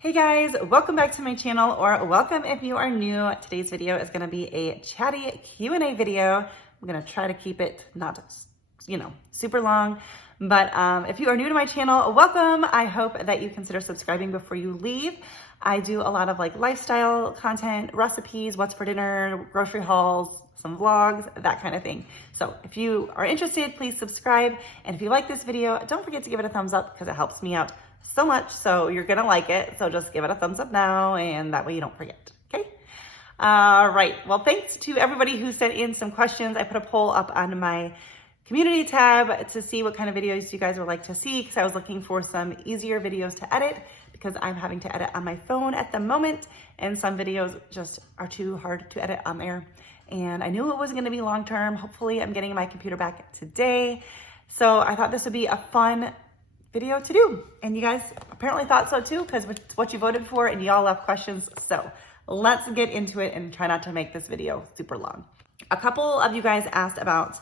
Hey guys, welcome back to my channel, or welcome if you are new. Today's video is going to be a chatty Q&A video. I'm going to try to keep it not, super long, but if you are new to my channel, welcome. I hope that you consider subscribing before you leave. I do a lot of lifestyle content, recipes, what's for dinner, grocery hauls, some vlogs, that kind of thing. So if you are interested, please subscribe. And if you like this video, don't forget to give it a thumbs up because it helps me out so much. So you're gonna like it. So just give it a thumbs up now, and that way you don't forget, okay? All right, well, thanks to everybody who sent in some questions. I put a poll up on my community tab to see what kind of videos you guys would like to see, because I was looking for some easier videos to edit because I'm having to edit on my phone at the moment, and some videos just are too hard to edit on there. And I knew it wasn't gonna be long-term. Hopefully I'm getting my computer back today. So I thought this would be a fun video to do. And you guys apparently thought so too, because it's what you voted for and y'all left questions. So let's get into it and try not to make this video super long. A couple of you guys asked about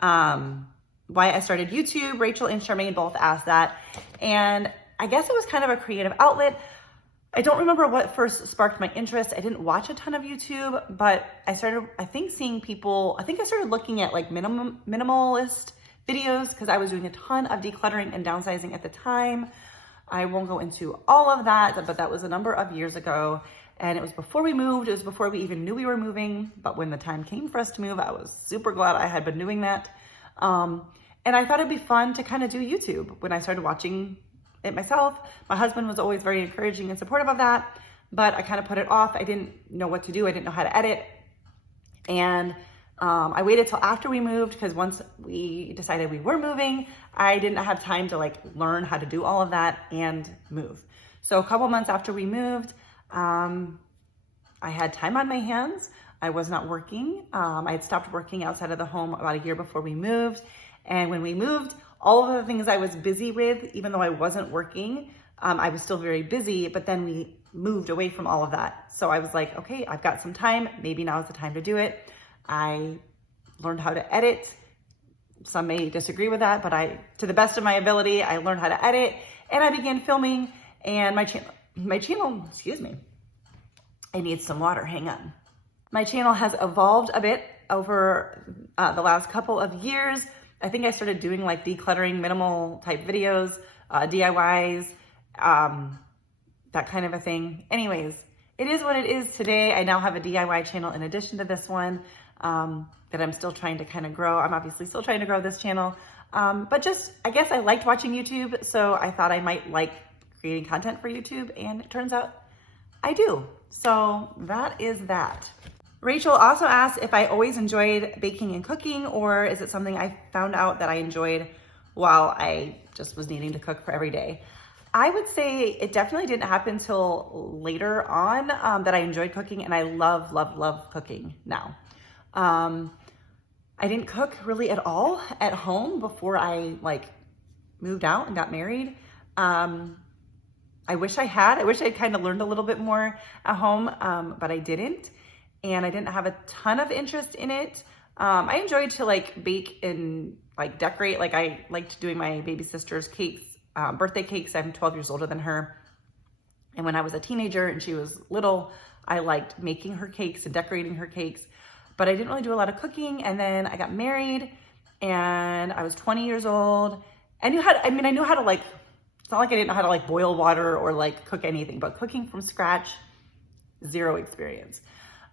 why I started YouTube. Rachel and Charmaine both asked that. And I guess it was kind of a creative outlet. I don't remember what first sparked my interest. I didn't watch a ton of YouTube, but I started, I think I started looking at minimalist videos because I was doing a ton of decluttering and downsizing at the time. I won't go into all of that, but that was a number of years ago. And it was before we moved. It was before we even knew we were moving. But when the time came for us to move, I was super glad I had been doing that. And I thought it'd be fun to kind of do YouTube. When I started watching it myself, my husband was always very encouraging and supportive of that, but I kind of put it off. I didn't know what to do. I didn't know how to edit. And I waited till after we moved, because once we decided we were moving, I didn't have time to learn how to do all of that and move. So a couple months after we moved, I had time on my hands. I was not working. I had stopped working outside of the home about a year before we moved. And when we moved, all of the things I was busy with, even though I wasn't working, I was still very busy, but then we moved away from all of that. So I was like, okay, I've got some time. Maybe now is the time to do it. I learned how to edit. Some may disagree with that, but to the best of my ability, I learned how to edit, and I began filming. And my channel, excuse me, I need some water, hang on. My channel has evolved a bit over the last couple of years. I think I started doing decluttering, minimal type videos, DIYs, that kind of a thing. Anyways, it is what it is today. I now have a DIY channel in addition to this one that I'm still trying to kind of grow. I'm obviously still trying to grow this channel, but I guess I liked watching YouTube, so I thought I might like creating content for YouTube, and it turns out I do. So that is that. Rachel also asked if I always enjoyed baking and cooking, or is it something I found out that I enjoyed while I just was needing to cook for every day. I would say it definitely didn't happen till later on that I enjoyed cooking, and I love, love, love cooking now. I didn't cook really at all at home before I moved out and got married. I wish I had. I wish I'd kind of learned a little bit more at home, but I didn't. And I didn't have a ton of interest in it. I enjoyed to bake and decorate. I liked doing my baby sister's cakes, birthday cakes. I'm 12 years older than her. And when I was a teenager and she was little, I liked making her cakes and decorating her cakes, but I didn't really do a lot of cooking. And then I got married and I was 20 years old. I knew how to, it's not like I didn't know how to boil water or cook anything, but cooking from scratch, zero experience.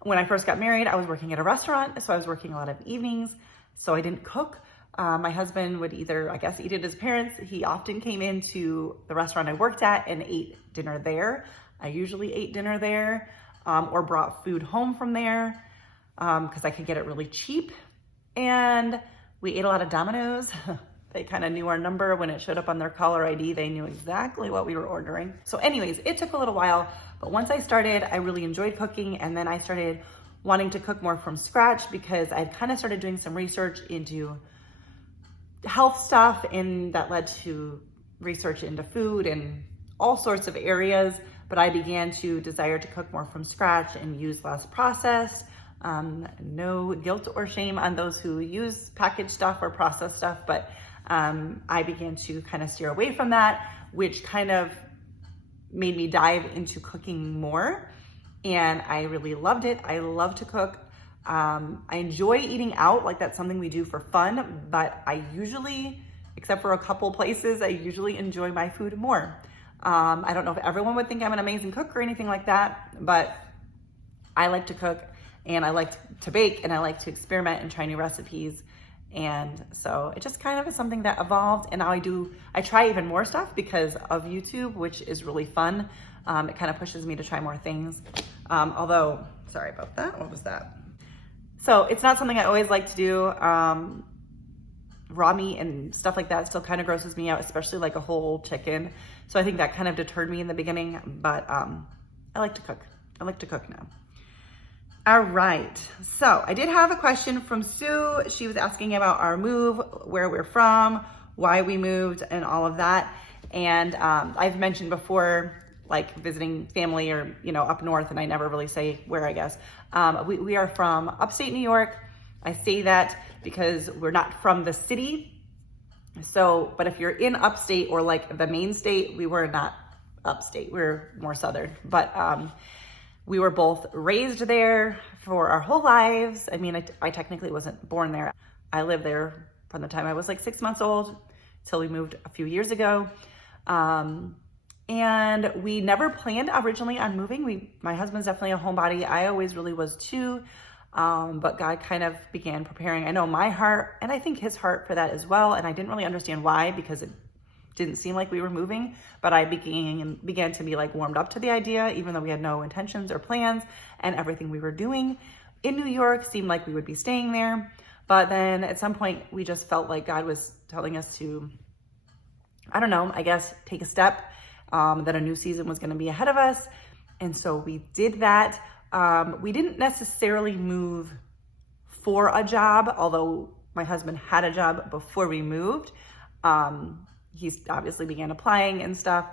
When I first got married, I was working at a restaurant, so I was working a lot of evenings, so I didn't cook. My husband would either, eat at his parents'. He often came into the restaurant I worked at and ate dinner there. I usually ate dinner there, or brought food home from there, because I could get it really cheap. And we ate a lot of Domino's. They kind of knew our number. When it showed up on their caller ID, they knew exactly what we were ordering. So anyways, it took a little while, but once I started, I really enjoyed cooking. And then I started wanting to cook more from scratch because I'd kind of started doing some research into health stuff, and that led to research into food and all sorts of areas. But I began to desire to cook more from scratch and use less processed. No guilt or shame on those who use packaged stuff or processed stuff, but I began to kind of steer away from that, which kind of made me dive into cooking more, and I really loved it. I love to cook. I enjoy eating out, like that's something we do for fun, but I usually, except for a couple places, I usually enjoy my food more. I don't know if everyone would think I'm an amazing cook or anything like that, but I like to cook, and I like to bake, and I like to experiment and try new recipes. And so it just kind of is something that evolved, and now I try even more stuff because of YouTube, which is really fun. It kind of pushes me to try more things. Although, sorry about that, what was that? So it's not something I always like to do. Raw meat and stuff like that still kind of grosses me out, especially like a whole chicken. So I think that kind of deterred me in the beginning, but I like to cook. I like to cook now. All right, so I did have a question from Sue. She was asking about our move, where we're from, why we moved, and all of that. And I've mentioned before, like visiting family or, up north, and I never really say where, I guess. We are from upstate New York. I say that because we're not from the city. So, but if you're in upstate or like the main state, we were not upstate. We're more southern, but we were both raised there for our whole lives. I mean, I technically wasn't born there. I lived there from the time I was like 6 months old till we moved a few years ago. And we never planned originally on moving. My husband's definitely a homebody. I always really was too. But God kind of began preparing, I know, my heart, and I think his heart for that as well. And I didn't really understand why, because it didn't seem like we were moving, but I began to be like warmed up to the idea, even though we had no intentions or plans, and everything we were doing in New York seemed like we would be staying there. But then at some point we just felt like God was telling us to, I don't know, I guess take a step, that a new season was going to be ahead of us. And so we did that. We didn't necessarily move for a job, although my husband had a job before we moved. He obviously began applying and stuff.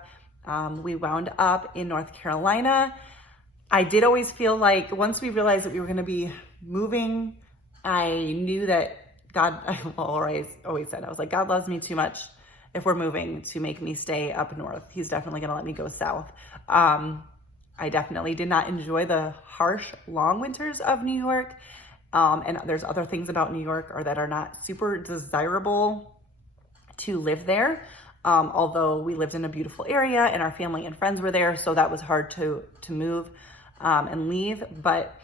We wound up in North Carolina. I did always feel like once we realized that we were going to be moving, I knew that God, I always said, I was like, God loves me too much if we're moving to make me stay up north. He's definitely going to let me go south. I definitely did not enjoy the harsh, long winters of New York. And there's other things about New York that are not super desirable to live there. Although we lived in a beautiful area and our family and friends were there, so that was hard to move and leave. But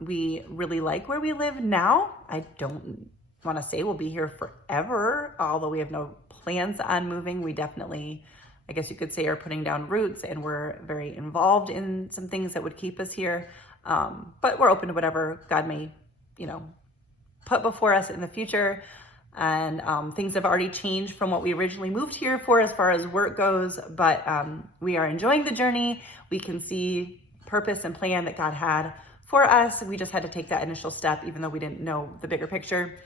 we really like where we live now. I don't want to say we'll be here forever, although we have no plans on moving. We definitely, I guess you could say, are putting down roots, and we're very involved in some things that would keep us here. But we're open to whatever God may, put before us in the future. And things have already changed from what we originally moved here for as far as work goes, but we are enjoying the journey. We can see purpose and plan that God had for us. We just had to take that initial step, even though we didn't know the bigger picture.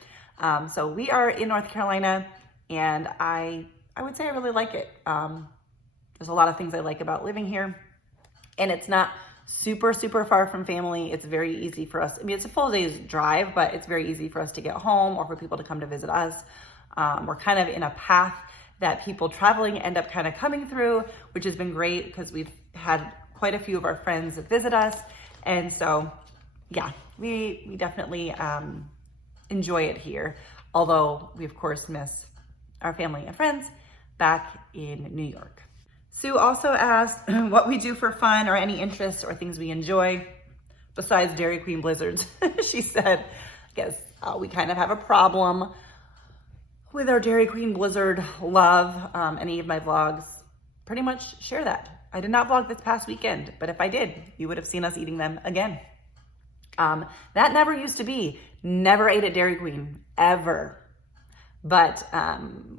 So we are in North Carolina, and I would say I really like it. There's a lot of things I like about living here, and it's not super far from family. It's very easy for us. I mean, it's a full day's drive, but it's very easy for us to get home or for people to come to visit us. We're kind of in a path that people traveling end up kind of coming through, which has been great because we've had quite a few of our friends visit us. And so, yeah, we definitely enjoy it here. Although we of course miss our family and friends back in New York. Sue also asked what we do for fun or any interests or things we enjoy besides Dairy Queen blizzards. She said, I guess we kind of have a problem with our Dairy Queen blizzard love. Any of my vlogs pretty much share that. I did not vlog this past weekend, but if I did, you would have seen us eating them again. That never used to be. Never ate at Dairy Queen, ever. But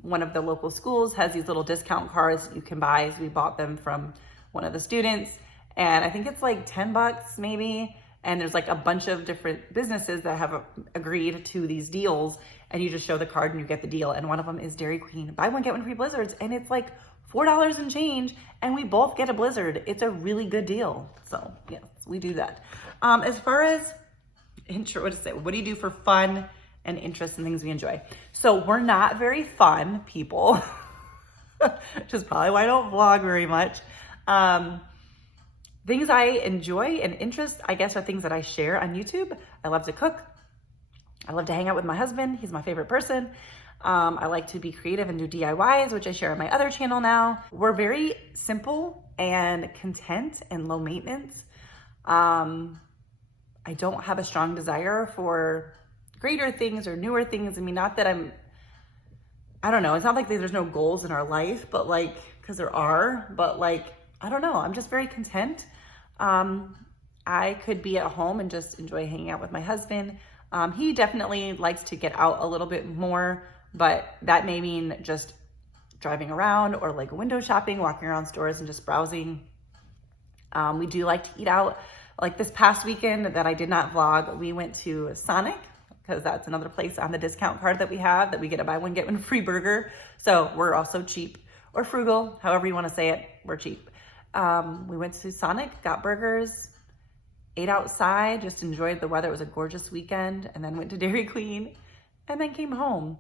one of the local schools has these little discount cards you can buy. So we bought them from one of the students, and I think it's like $10 maybe. And there's like a bunch of different businesses that have agreed to these deals, and you just show the card and you get the deal. And one of them is Dairy Queen. Buy one, get one free blizzards. And it's like $4 and change, and we both get a blizzard. It's a really good deal. So yes, we do that. As far as what do you do for fun and interests and things we enjoy? So we're not very fun people, which is probably why I don't vlog very much. Things I enjoy and interest, I guess, are things that I share on YouTube. I love to cook. I love to hang out with my husband. He's my favorite person. I like to be creative and do DIYs, which I share on my other channel now. We're very simple and content and low maintenance. I don't have a strong desire for greater things or newer things. I mean, not that I don't know. It's not like there's no goals in our life, but like, because there are, but like, I don't know. I'm just very content. I could be at home and just enjoy hanging out with my husband. He definitely likes to get out a little bit more, but that may mean just driving around or like window shopping, walking around stores and just browsing. We do like to eat out. Like this past weekend that I did not vlog, we went to Sonic, because that's another place on the discount card that we have that we get a buy one, get one free burger. So we're also cheap or frugal, however you want to say it, we're cheap. We went to Sonic, got burgers, ate outside, just enjoyed the weather. It was a gorgeous weekend, and then went to Dairy Queen and then came home.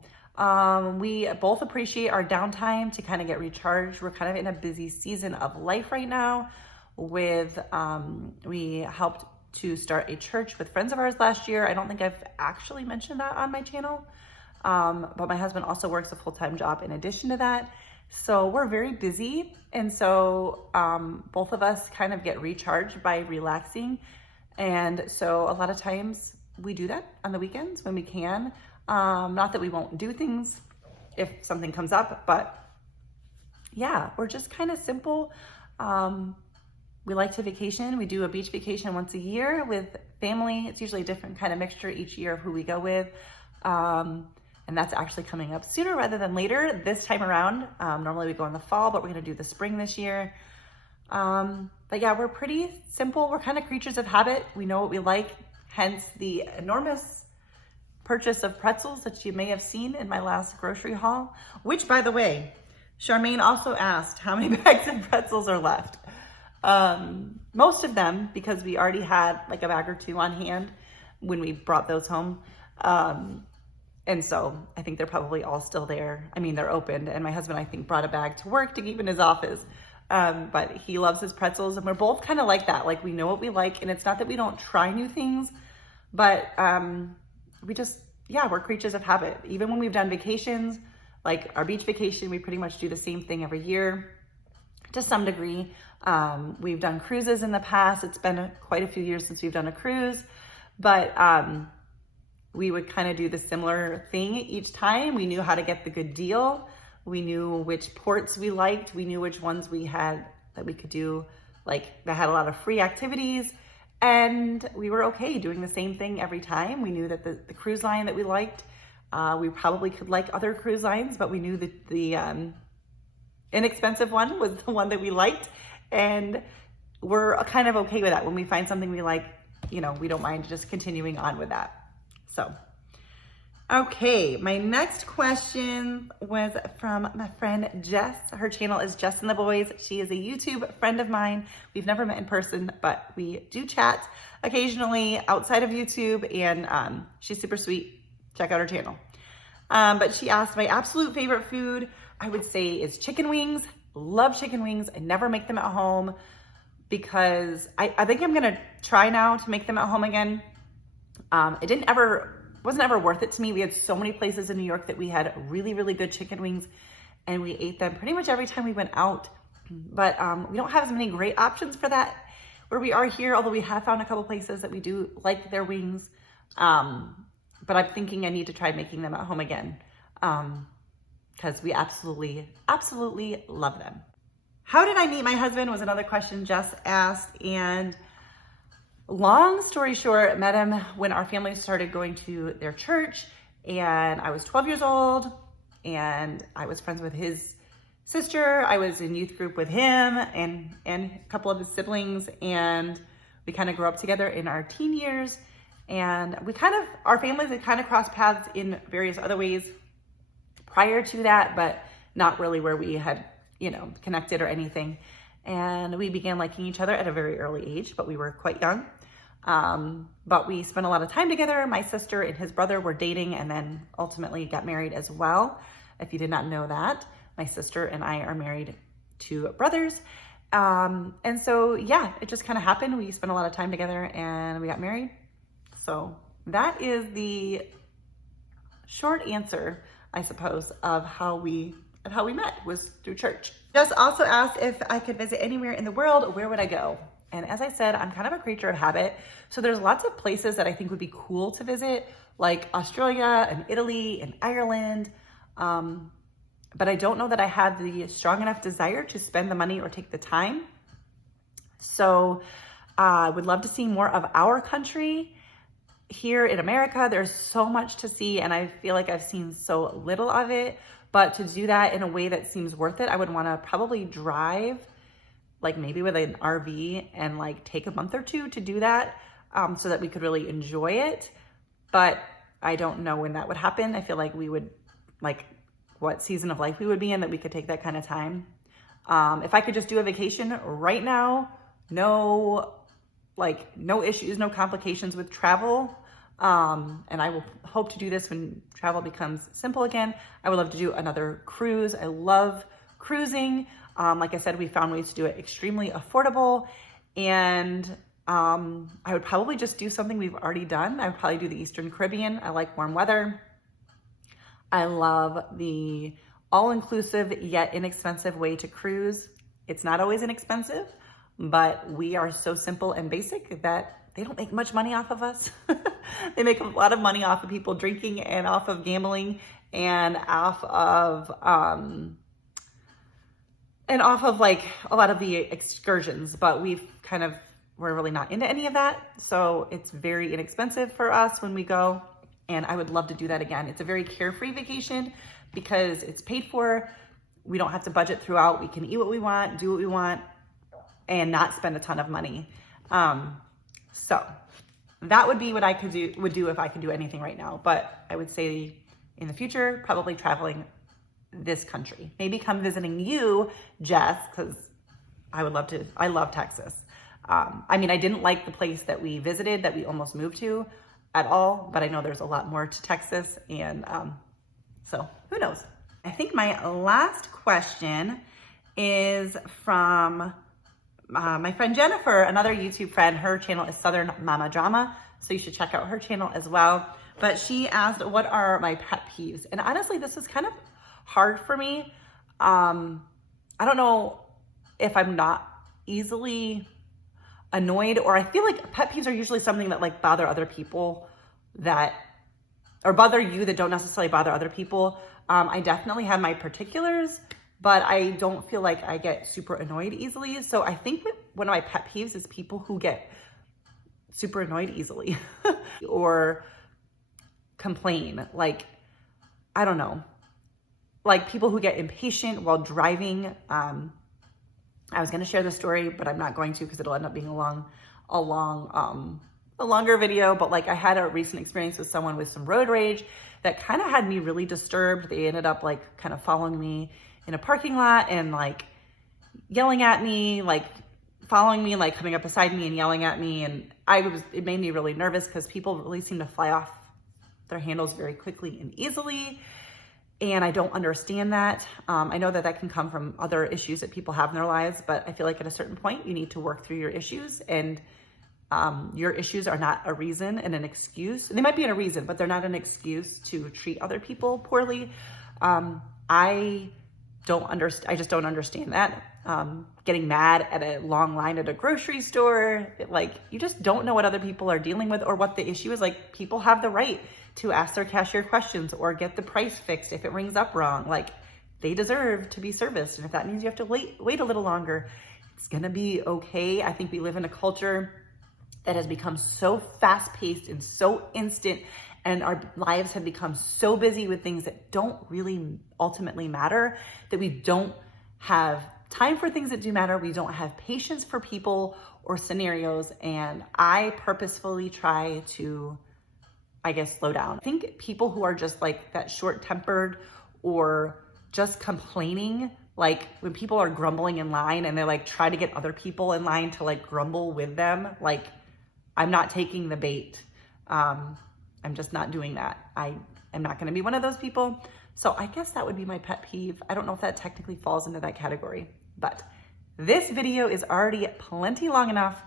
We both appreciate our downtime to kind of get recharged. We're kind of in a busy season of life right now with, we helped to start a church with friends of ours last year. I don't think I've actually mentioned that on my channel, but my husband also works a full-time job in addition to that. So we're very busy. And so both of us kind of get recharged by relaxing. And so a lot of times we do that on the weekends when we can. Not that we won't do things if something comes up, but yeah, we're just kind of simple. We like to vacation. We do a beach vacation once a year with family. It's usually a different kind of mixture each year of who we go with. And that's actually coming up sooner rather than later this time around. Normally we go in the fall, but we're gonna do the spring this year. But yeah, we're pretty simple. We're kind of creatures of habit. We know what we like, hence the enormous purchase of pretzels that you may have seen in my last grocery haul, which by the way, Charmaine also asked how many bags of pretzels are left. Most of them, because we already had like a bag or two on hand when we brought those home. And so I think they're probably all still there. I mean, they're opened, and my husband, I think, brought a bag to work to keep in his office. But he loves his pretzels, and we're both kind of like that. Like, we know what we like, and it's not that we don't try new things, but we just, yeah, we're creatures of habit. Even when we've done vacations, like our beach vacation, we pretty much do the same thing every year to some degree. We've done cruises in the past. It's been quite a few years since we've done a cruise, but we would kind of do the similar thing each time. We knew how to get the good deal. We knew which ports we liked. We knew which ones we had that we could do, like that had a lot of free activities. And we were okay doing the same thing every time. We knew that the cruise line that we liked, we probably could like other cruise lines, but we knew that the inexpensive one was the one that we liked. And we're kind of okay with that. When we find something we like, you know, we don't mind just continuing on with that. So, okay, my next question was from my friend Jess. Her channel is Jess and the Boys. She is a YouTube friend of mine. We've never met in person, but we do chat occasionally outside of YouTube, and she's super sweet. Check out her channel. But she asked, my absolute favorite food, I would say, is chicken wings. Love chicken wings. I never make them at home because I think I'm gonna try now to make them at home again. It wasn't ever worth it to me. We had so many places in New York that we had really, really good chicken wings, and we ate them pretty much every time we went out. But we don't have as many great options for that where we are here, although we have found a couple places that we do like their wings. But I'm thinking I need to try making them at home again because we absolutely, absolutely love them. How did I meet my husband was another question Jess asked, and long story short, met him when our family started going to their church, and I was 12 years old, and I was friends with his sister. I was in youth group with him and a couple of his siblings, and we kind of grew up together in our teen years, and our families had kind of crossed paths in various other ways prior to that, but not really where we had, you know, connected or anything. And we began liking each other at a very early age, but we were quite young. But we spent a lot of time together. My sister and his brother were dating and then ultimately got married as well. If you did not know that, my sister and I are married to brothers. And so, yeah, it just kind of happened. We spent a lot of time together and we got married. So that is the short answer, I suppose, of how we met, was through church. Just also asked if I could visit anywhere in the world, where would I go? And as I said, I'm kind of a creature of habit. So there's lots of places that I think would be cool to visit, like Australia and Italy and Ireland. But I don't know that I have the strong enough desire to spend the money or take the time. So I would love to see more of our country. Here in America, there's so much to see, and I feel like I've seen so little of it. But to do that in a way that seems worth it, I would want to probably drive, like maybe with an RV, and like take a month or two to do that, so that we could really enjoy it. But I don't know when that would happen. I feel like we would, like, what season of life we would be in that we could take that kind of time. If I could just do a vacation right now, no issues, no complications with travel. And I will hope to do this when travel becomes simple again. I would love to do another cruise. I love cruising. Like I said, we found ways to do it extremely affordable. And I would probably just do something we've already done. I would probably do the Eastern Caribbean. I like warm weather. I love the all-inclusive yet inexpensive way to cruise. It's not always inexpensive, but we are so simple and basic that they don't make much money off of us. They make a lot of money off of people drinking and off of gambling and off of like a lot of the excursions, but we're really not into any of that. So it's very inexpensive for us when we go. And I would love to do that again. It's a very carefree vacation because it's paid for. We don't have to budget throughout. We can eat what we want, do what we want, and not spend a ton of money. So that would be what I would do if I could do anything right now. But I would say in the future, probably traveling this country. Maybe come visiting you, Jess, because I would love to. I love Texas. I mean, I didn't like the place that we visited, that we almost moved to at all, but I know there's a lot more to Texas, and so who knows? I think my last question is from my friend Jennifer, another YouTube friend. Her channel is Southern Mama Drama, so you should check out her channel as well. But she asked, what are my pet peeves? And honestly, this is kind of hard for me. I don't know if I'm not easily annoyed, or I feel like pet peeves are usually something that like bother other people or bother you that don't necessarily bother other people. I definitely have my particulars, but I don't feel like I get super annoyed easily. So I think one of my pet peeves is people who get super annoyed easily or complain. Like, I don't know, like people who get impatient while driving. I was going to share the story, but I'm not going to because it'll end up being a longer video. But like, I had a recent experience with someone with some road rage that kind of had me really disturbed. They ended up like kind of following me in a parking lot and like yelling at me, like following me, like coming up beside me and yelling at me. And it made me really nervous because people really seem to fly off their handles very quickly and easily. And I don't understand that. I know that can come from other issues that people have in their lives, but I feel like at a certain point you need to work through your issues, and your issues are not a reason and an excuse. They might be a reason, but they're not an excuse to treat other people poorly. I just don't understand that. Getting mad at a long line at a grocery store, like you just don't know what other people are dealing with or what the issue is. Like, people have the right to ask their cashier questions or get the price fixed if it rings up wrong. Like, they deserve to be serviced. And if that means you have to wait a little longer, it's gonna be okay. I think we live in a culture that has become so fast-paced and so instant, and our lives have become so busy with things that don't really ultimately matter, that we don't have time for things that do matter. We don't have patience for people or scenarios. And I purposefully try to, I guess, slow down. I think people who are just like that short-tempered or just complaining, like when people are grumbling in line and they like try to get other people in line to like grumble with them, like, I'm not taking the bait. I'm just not doing that. I am not going to be one of those people. So I guess that would be my pet peeve. I don't know if that technically falls into that category, but this video is already plenty long enough,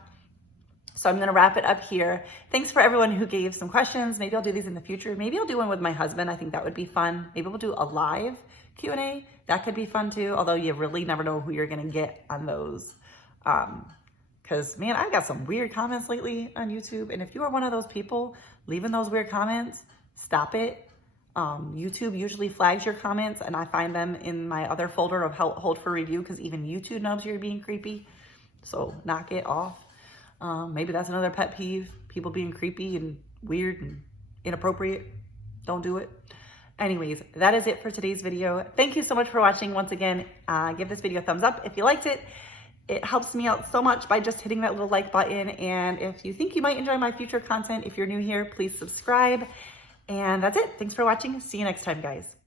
so I'm going to wrap it up here. Thanks for everyone who gave some questions. Maybe I'll do these in the future. Maybe I'll do one with my husband. I think that would be fun. Maybe we'll do a live Q&A. That could be fun too, although you really never know who you're going to get on those. Because, man, I got some weird comments lately on YouTube. And if you are one of those people leaving those weird comments, stop it. YouTube usually flags your comments, and I find them in my other folder of hold for review, because even YouTube knows you're being creepy. So knock it off. Maybe that's another pet peeve. People being creepy and weird and inappropriate. Don't do it. Anyways, that is it for today's video. Thank you so much for watching. Once again, give this video a thumbs up if you liked it. It helps me out so much by just hitting that little like button. And if you think you might enjoy my future content, if you're new here, please subscribe. And that's it. Thanks for watching. See you next time, guys.